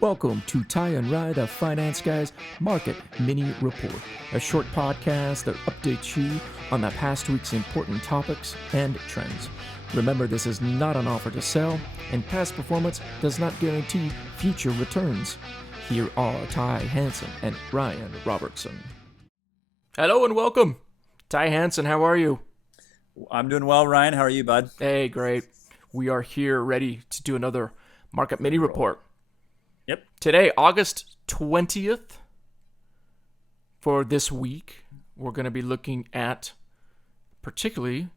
Welcome to Ty and Rye, the Finance Guys Market Mini Report, a short podcast that updates you on the past week's important topics and trends. Remember, this is not an offer to sell, and past performance does not guarantee future returns. Here are Ty Hansen and Ryan Robertson. Hello and welcome. Ty Hansen, how are you? I'm doing well, Ryan. How are you, bud? Hey, great. We are here ready to do another Market Mini Report. Yep. Today, August 20th, for this week, we're going to be looking at particularly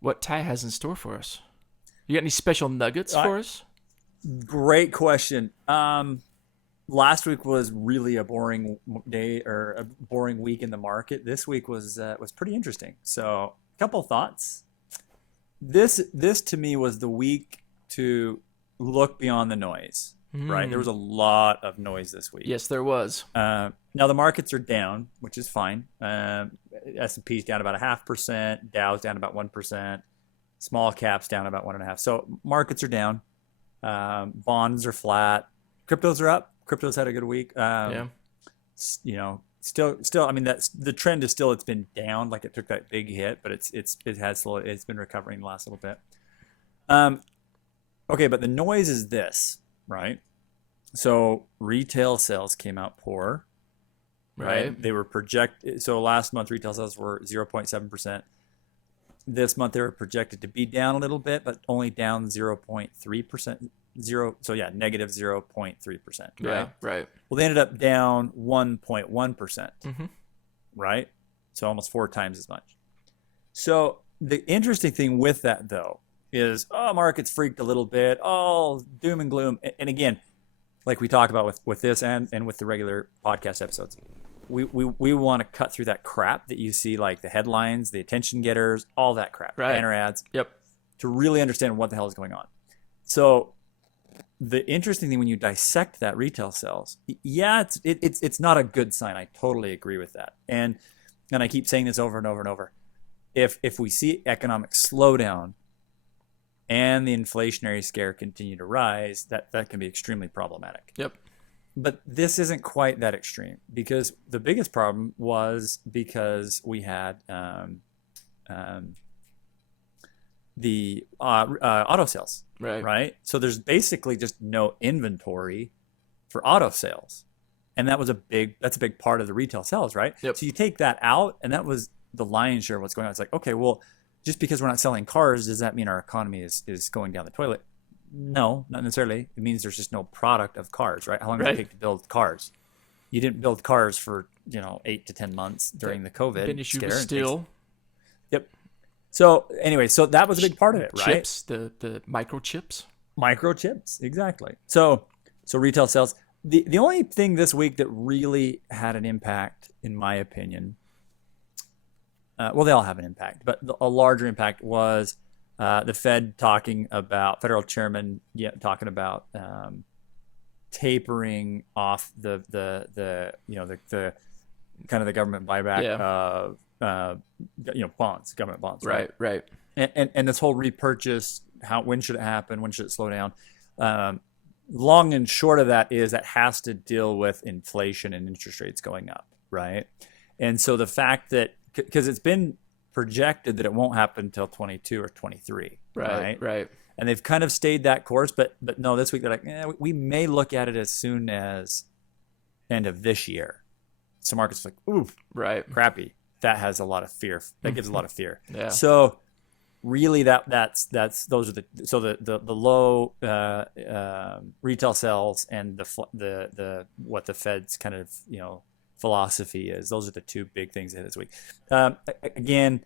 what Ty has in store for us. You got any special nuggets for us? Great question. Last week was really a boring day or a boring week in the market. This week was pretty interesting. So, a couple thoughts. This to me was the week to look beyond the noise. Right, there was a lot of noise this week. Yes, there was. Now the markets are down, which is fine. S&P's down about 0.5%, Dow's down about 1%, small caps down about 1.5%. So markets are down. Bonds are flat. Cryptos are up. Cryptos had a good week. Yeah. You know, still. I mean, that's the trend is still. It's been down, like it took that big hit, but it's been recovering the last little bit. Okay, but the noise is this. Right. So retail sales came out poor. Right. They were projected. So last month retail sales were 0.7%. This month they were projected to be down a little bit, but only down 0.3%. Negative 0.3%. Right. Yeah. Right. Well, they ended up down 1.1%. Mm-hmm. Right. So almost 4 times as much. So the interesting thing with that, though, is markets freaked a little bit, doom and gloom. And again, like we talk about with this and with the regular podcast episodes, we want to cut through that crap that you see, like the headlines, the attention getters, all that crap, banner ads, to really understand what the hell is going on. So the interesting thing when you dissect that retail sales, it's not a good sign. I totally agree with that. And I keep saying this over and over and over. If we see economic slowdown and the inflationary scare continue to rise, that can be extremely problematic. Yep. But this isn't quite that extreme, because the biggest problem was because we had the auto sales. Right. So there's basically just no inventory for auto sales, and that's a big part of the retail sales, right? Yep. So you take that out, and that was the lion's share of what's going on. It's like, okay, well, just because we're not selling cars, does that mean our economy is going down the toilet? No, not necessarily. It means there's just no product of cars, right? How long did it take to build cars? You didn't build cars for 8 to 10 months during the COVID Been issue scare. Was still. Yep. So anyway, so that was a big part of it, right? Chips, the microchips. Microchips, exactly. So retail sales. The only thing this week that really had an impact, in my opinion. Well, they all have an impact, but a larger impact was the Fed federal chairman talking about tapering off the kind of the government buyback of bonds, government bonds. Right. And this whole repurchase, when should it happen? When should it slow down? Long and short of that is that has to deal with inflation and interest rates going up, right? And so the fact that, because it's been projected that it won't happen until 22 or 23, right? And they've kind of stayed that course, but no, this week they're like, we may look at it as soon as end of this year. So markets are like, ooh, crappy. That has a lot of fear. That gives a lot of fear. Yeah. So really, those are the low retail sales and the what the Fed's kind of philosophy is. Those are the two big things that hit this week. Again,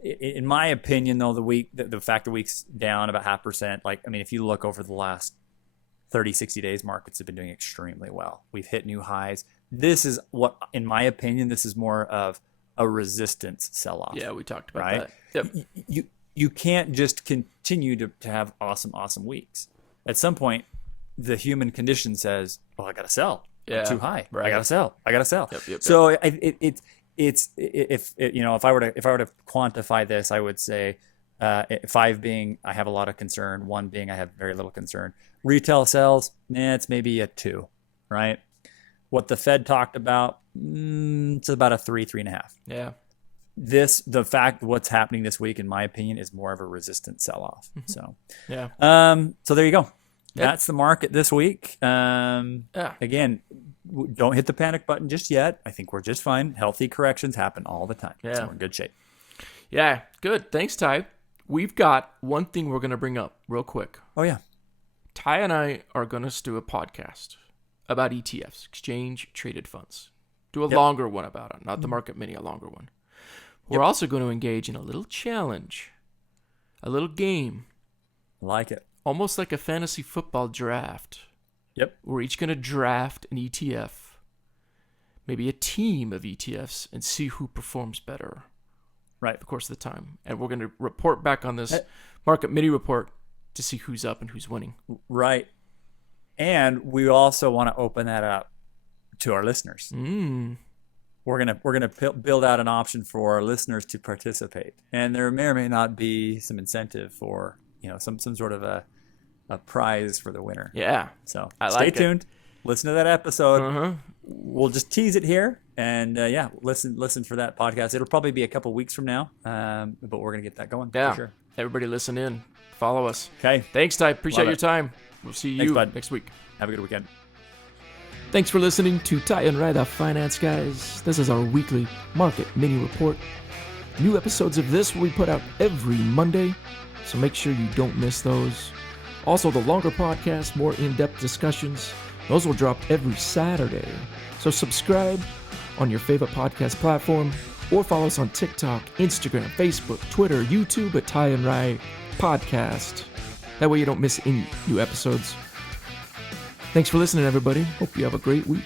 in my opinion, though, the fact the week's down about 0.5%. If you look over the last 30, 60 days, markets have been doing extremely well. We've hit new highs. This is what, in my opinion, this is more of a resistance sell-off. Yeah, we talked about that. Yep. You can't just continue to have awesome weeks. At some point, the human condition says, "Oh, I gotta sell. I'm too high. Right. I gotta sell. Yep. So if I were to quantify this, I would say 5 being I have a lot of concern, 1 being I have very little concern. Retail sales, it's maybe a 2. right? What the Fed talked about, it's about a 3.5. Yeah. The fact what's happening this week, in my opinion, is more of a resistant sell-off. So, Yeah. So there you go. Yep. That's the market this week. Yeah. Again, don't hit the panic button just yet. I think we're just fine. Healthy corrections happen all the time. Yeah. So we're in good shape. Yeah. Good. Thanks, Ty. We've got one thing we're going to bring up real quick. Oh, yeah. Ty and I are going to do a podcast about ETFs, exchange traded funds. Do a longer one about it, not the Market Mini, a longer one. We're also going to engage in a little challenge, a little game, Like it. almost like a fantasy football draft. Yep. We're each going to draft an ETF, maybe a team of ETFs, and see who performs better. Right. The course of the time. And we're going to report back on this Market Mini report to see who's up and who's winning. Right. And we also want to open that up to our listeners. We're gonna build out an option for our listeners to participate, and there may or may not be some incentive for some sort of a prize for the winner. Yeah. So I stay like it. tuned. Listen to that episode. Uh-huh. We'll just tease it here, and listen for that podcast. It'll probably be a couple weeks from now, but we're gonna get that going. Yeah. For sure. Everybody listen in. Follow us. Okay. Thanks, Ty. Appreciate Love your it. time. We'll see Thanks, you bud. next week. Have a good weekend. Thanks for listening to Ty and Rai, the Finance Guys. This is our weekly Market Mini Report. New episodes of this will be put out every Monday, so make sure you don't miss those. Also, the longer podcasts, more in-depth discussions, those will drop every Saturday. So subscribe on your favorite podcast platform or follow us on TikTok, Instagram, Facebook, Twitter, YouTube at Ty and Rai Podcast. That way you don't miss any new episodes. Thanks for listening, everybody. Hope you have a great week.